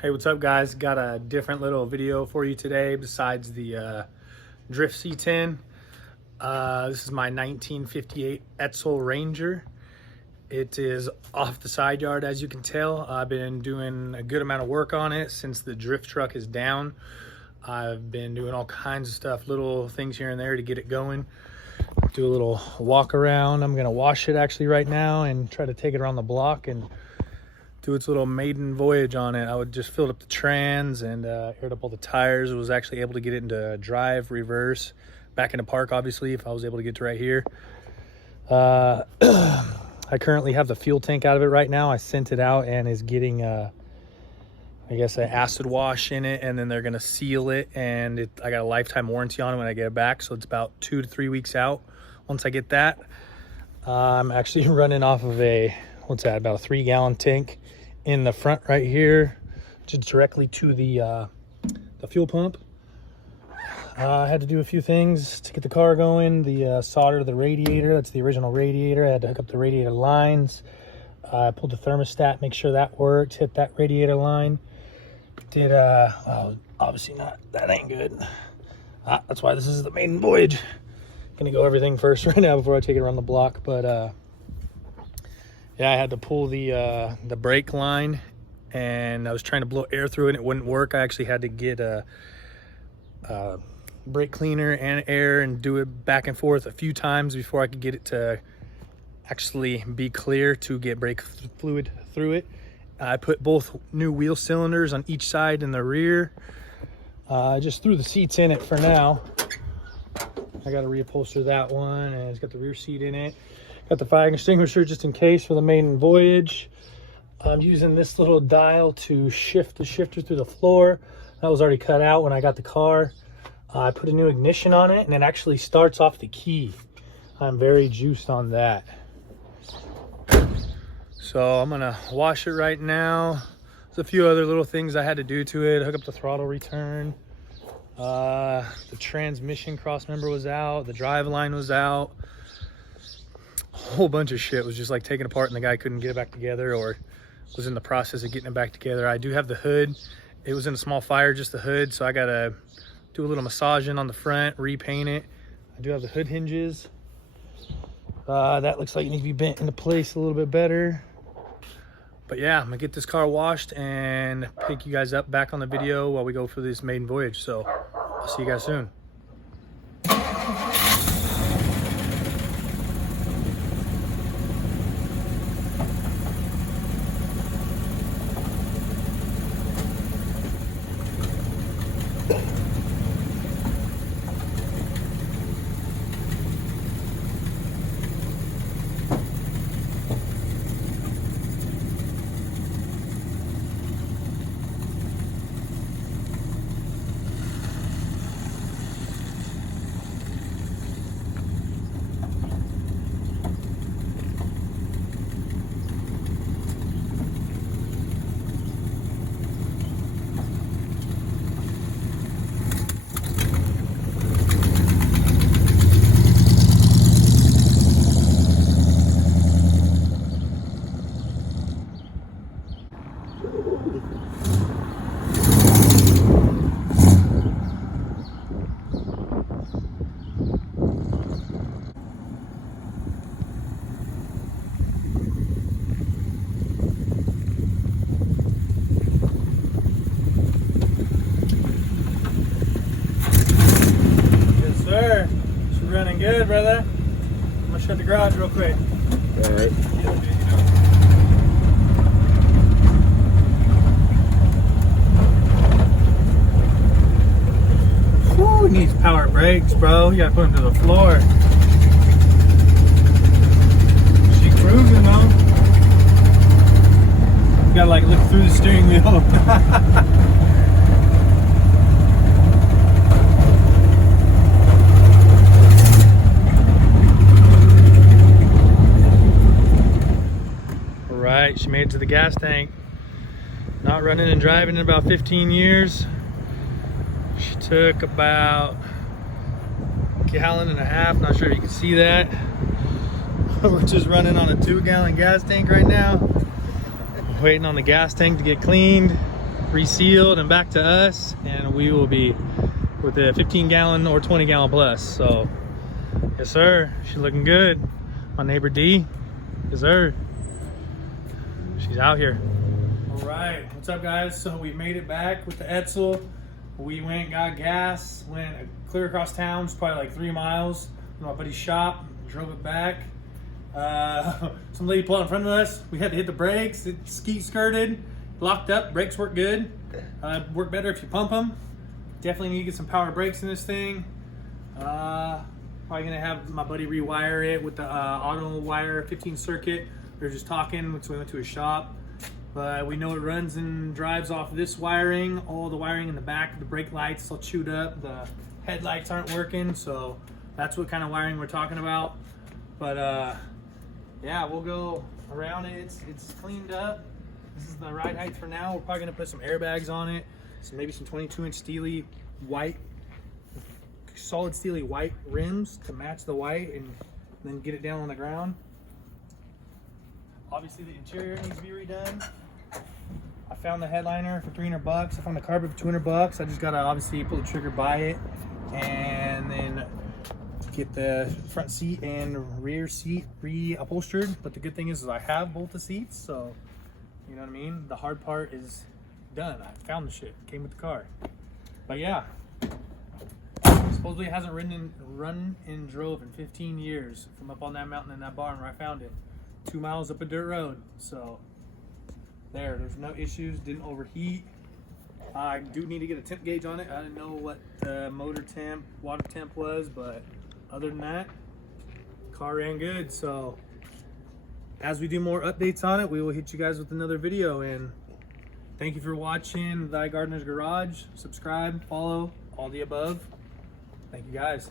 Hey, what's up guys? Got a different little video for you today besides the Drift C10. This is my 1958 Edsel Ranger. It is off the side yard, as you can tell. I've been doing a good amount of work on it since the drift truck is down. I've been doing all kinds of stuff, little things here and there to get it going. Do a little walk around. I'm gonna wash it actually right now and try to take it around the block and do its little maiden voyage on it. I would just filled up the trans and aired up all the tires. I was actually able to get it into drive, reverse, back into park, obviously, if I was able to get to right here. I currently have the fuel tank out of it right now. I sent it out and is getting, I guess, an acid wash in it, and then they're gonna seal it, and I got a lifetime warranty on it when I get it back, so it's about 2 to 3 weeks out. Once I get that, I'm actually running off of about a 3-gallon tank in the front right here, just directly to the fuel pump. I had to do a few things to get the car going. The solder the radiator, that's the original radiator. I had to hook up the radiator lines. I pulled the thermostat, make sure that worked, hit that radiator line. Did, well, obviously not, that ain't good. That's why this is the maiden voyage. Gonna go everything first right now before I take it around the block, but yeah, I had to pull the brake line, and I was trying to blow air through it and it wouldn't work. I actually had to get a brake cleaner and air and do it back and forth a few times before I could get it to actually be clear to get brake fluid through it. I put both new wheel cylinders on each side in the rear. I just threw the seats in it for now. I got to reupholster that one, and it's got the rear seat in it. Got the fire extinguisher just in case for the maiden voyage. I'm using this little dial to shift the shifter through the floor. That was already cut out when I got the car. I put a new ignition on it, and it actually starts off the key. I'm very juiced on that. So I'm gonna wash it right now. There's a few other little things I had to do to it. Hook up the throttle return. The transmission cross member was out. The drive line was out. Whole bunch of shit was just like taken apart and the guy couldn't get it back together, or was in the process of getting it back together. I do have the hood. It was in a small fire, just the hood, so I gotta do a little massaging on the front, repaint it. I do have the hood hinges. That looks like it needs to be bent into place a little bit better. But yeah, I'm gonna get this car washed and pick you guys up back on the video while we go for this maiden voyage. So I'll see you guys soon. Running good, brother. I'm gonna shut the garage real quick. All right. Whew, needs power brakes, bro. You gotta put them to the floor. She cruising though. You gotta like look through the steering wheel. Right, she made it to the gas tank. Not running and driving in about 15 years. She took about a gallon and a half. Not sure if you can see that. We're just running on a 2-gallon gas tank right now. Waiting on the gas tank to get cleaned. resealed and back to us, and we will be with a 15-gallon or 20-gallon plus. So yes sir, she's looking good. My neighbor D, yes sir, she's out here. All right, what's up guys? So we made it back with the Edsel. We went, got gas, went clear across town. It's probably like 3 miles to my buddy's shop, drove it back. Some lady pulled out in front of us. We had to hit the brakes. It skeet skirted, locked up. Brakes work good. Work better if you pump them. Definitely need to get some power brakes in this thing. Probably gonna have my buddy rewire it with the auto wire 15 circuit. We were just talking, so we went to his shop. But we know it runs and drives off this wiring. All the wiring in the back, the brake lights all chewed up. The headlights aren't working, so that's what kind of wiring we're talking about. But yeah, we'll go around it. It's cleaned up. This is the ride height for now. We're probably gonna put some airbags on it. So maybe some 22-inch steely white, solid steely white rims to match the white, and then get it down on the ground. Obviously the interior needs to be redone. I found the headliner for 300 bucks. I found the carpet for 200 bucks. I just gotta obviously pull the trigger, buy it, and then get the front seat and rear seat reupholstered. But the good thing is I have both the seats, so you know what I mean? The hard part is done. I found the shit. Came with the car. But yeah. Supposedly it hasn't run and drove in 15 years from up on that mountain in that barn where I found it. 2 miles up a dirt road. So there's no issues, didn't overheat. I do need to get a temp gauge on it. I didn't know what the motor temp, water temp was, but other than that, car ran good. So as we do more updates on it, we will hit you guys with another video. And thank you for watching Thy Gardener's Garage. Subscribe, follow, all the above. Thank you guys.